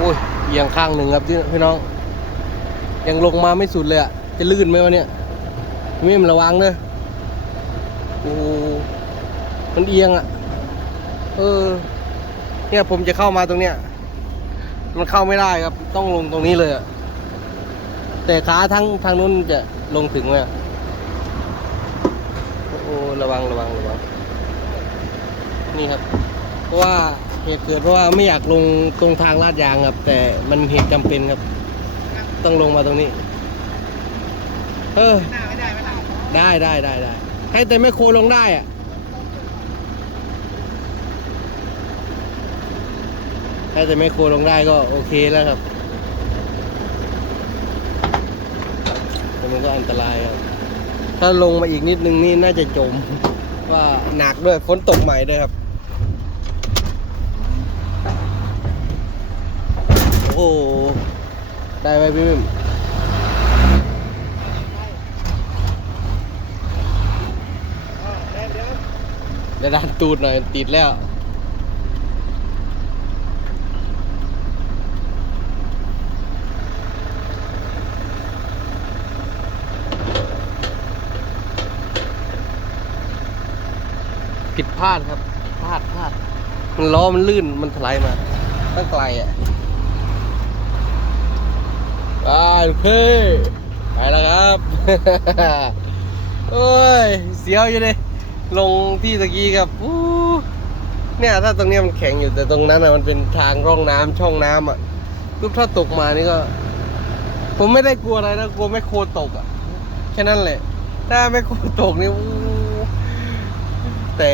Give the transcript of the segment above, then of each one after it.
อ้ยเอียงข้างหนึ่งครับพี่น้อง ยังลงมาไม่สุดเลยอะจะลื่นไหมวะเนี่ยมิมระวังเนอะโอ้มันเอียงอะเออ เนี่ยผมจะเข้ามาตรงเนี้ย มันเข้าไม่ได้ครับ ต้องลงตรงนี้เลยอะแต่ขาทั้งทางนู้นจะลงถึงไหมโอ้ระวังระวังระวังนี่ครับ เพราะว่าเหตุเกิดเพราะว่าไม่อยากลงตรงทางลาดยางครับ แต่มันเหตุจำเป็นครับ ต้องลงมาตรงนี้ เออ หน้าไม่ได้ไม่ได้ได้ได้ได้ได้ให้แต่ไม่โคลงได้อะให้แต่ไม่โคลงได้ก็โอเคแล้วครับแต่มันก็อันตรายครับ ถ้าลงมาอีกนิดนึงนี่น่าจะจม ว่าหนักด้วยฝนตกใหม่ด้วยครับ โอ้โห ได้ไหมพี่มิมเดี๋ยวเดี๋ยวเดี๋ยวดันตูดหน่อย ติดแล้ว ผิดพลาดครับ พลาดพลาดมันล้อมันลื่นมันถลายมา ตั้งไกลอะ ไปโอเคไปแล้วครับ โอ้ย เสียวอยู่เลยลงที่ตะกี้กับเนี่ยถ้าตรงนี้มันแข็งอยู่แต่ตรงนั้นอะมันเป็นทางร่องน้ำช่องน้ำอะปุ๊บถ้าตกมานี่ก็ ผมไม่ได้กลัวอะไรนะกลัวไม่โครตกอะแค่นั้นแหละ ถ้าไม่โครตกนี่แต่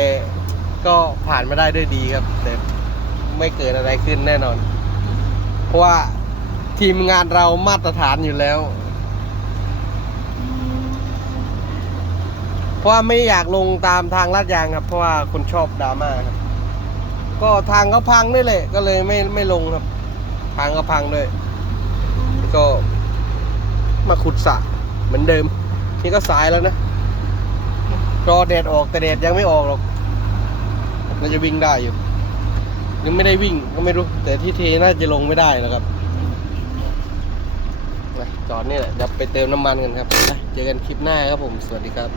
ก็ผ่านมาได้ด้วยดีครับ แต่ไม่เกิดอะไรขึ้นแน่นอน เพราะว่า ทีมงานเรามาตรฐานอยู่แล้ว เพราะว่าไม่อยากลงตามทางลาดยางครับ เพราะว่าคนชอบดราม่าครับ ก็ทางก็พังด้วยแหละก็เลยไม่ไม่ลงครับ ทางก็พังด้วย ก็มาขุดสระเหมือนเดิม นี่ก็สายแล้วนะ รอแดดออกแต่แดดยังไม่ออกหรอกน่าจะวิ่งได้อยู่ ยังไม่ได้วิ่งก็ไม่รู้ แต่ที่เทน่าจะลงไม่ได้นะครับ จอดนี่แหละเดี๋ยวไปเติมน้ำมันกันครับเจอกันคลิปหน้าครับผมสวัสดีครับ